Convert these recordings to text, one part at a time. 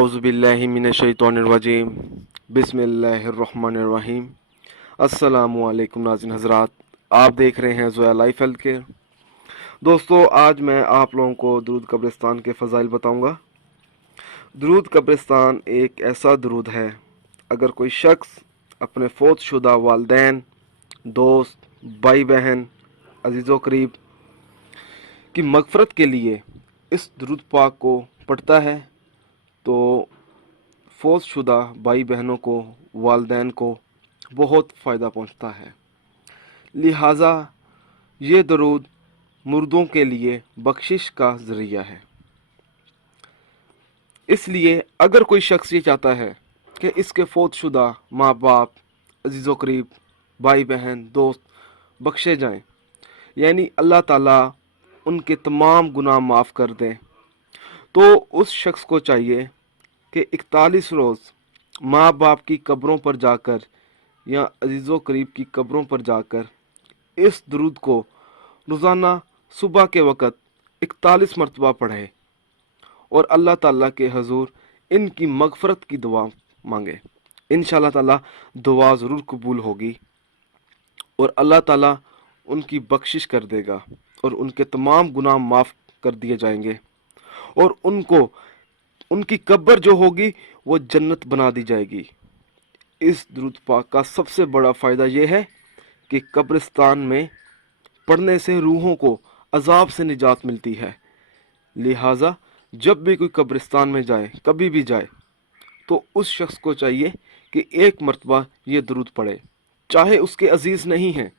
आउज़ुबिल्लाहि मिनश्शैतानिर्रजीम बिस्मिल्लाहिर्रहमानिर्रहीम। अस्सलामुअलैकुम नाज़रीन हज़रात, आप देख रहे हैं ज़ोया लाइफ हेल्थ केयर। दोस्तों, आज मैं आप लोगों को दरूद कब्रिस्तान के फ़ज़ाइल बताऊंगा। दरूद कब्रिस्तान एक ऐसा दरूद है, अगर कोई शख्स अपने फ़ौत शुदा वालिदैन, दोस्त, भाई बहन, अजीज़ व करीब की मग़फ़रत के लिए इस दरूद पाक को पढ़ता है तो फ़ौत शुदा भाई बहनों को, वालिदैन को बहुत फ़ायदा पहुंचता है। लिहाजा ये दरूद मुर्दों के लिए बख्शिश का ज़रिया है। इसलिए अगर कोई शख्स ये चाहता है कि इसके फ़ौत शुदा माँ बाप, अजीज़ व करीब, भाई बहन, दोस्त बख्शे जाएं, यानी अल्लाह ताला उनके तमाम गुनाह माफ़ कर दें, तो उस शख्स को चाहिए कि 41 रोज़ माँ बाप की कब्रों पर जाकर या अजीज़ व करीब की कब्रों पर जाकर इस दरूद को रोज़ाना सुबह के वक़्त 41 मरतबा पढ़े और अल्लाह ताला के हजूर इनकी मग़फ़रत की दुआ मांगे। इंशाअल्लाह ताला दुआ ज़रूर कबूल होगी और अल्लाह ताला उनकी बख्शिश कर देगा और उनके तमाम गुनाह माफ़ कर दिए जाएंगे और उनको उनकी कब्र जो होगी वो जन्नत बना दी जाएगी। इस दुरूद पाक का सबसे बड़ा फ़ायदा ये है कि कब्रिस्तान में पढ़ने से रूहों को अजाब से निजात मिलती है। लिहाजा जब भी कोई कब्रिस्तान में जाए, कभी भी जाए, तो उस शख्स को चाहिए कि एक मरतबा ये दरूद पढ़े। चाहे उसके अजीज़ नहीं हैं,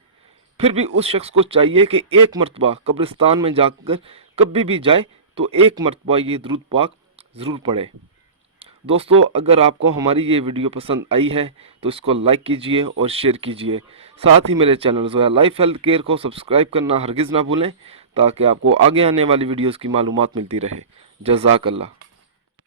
फिर भी उस शख्स को चाहिए कि एक मरतबा कब्रिस्तान में जाकर कभी भी जाए तो एक मरतबा ये दरूद पाक ज़रूर पढ़े। दोस्तों, अगर आपको हमारी ये वीडियो पसंद आई है तो इसको लाइक कीजिए और शेयर कीजिए। साथ ही मेरे channel Zoya life health care को सब्सक्राइब करना हरगिज़ ना भूलें, ताकि आपको आगे आने वाली वीडियोस की मालूमात मिलती रहे। जज़ाकल्लाह।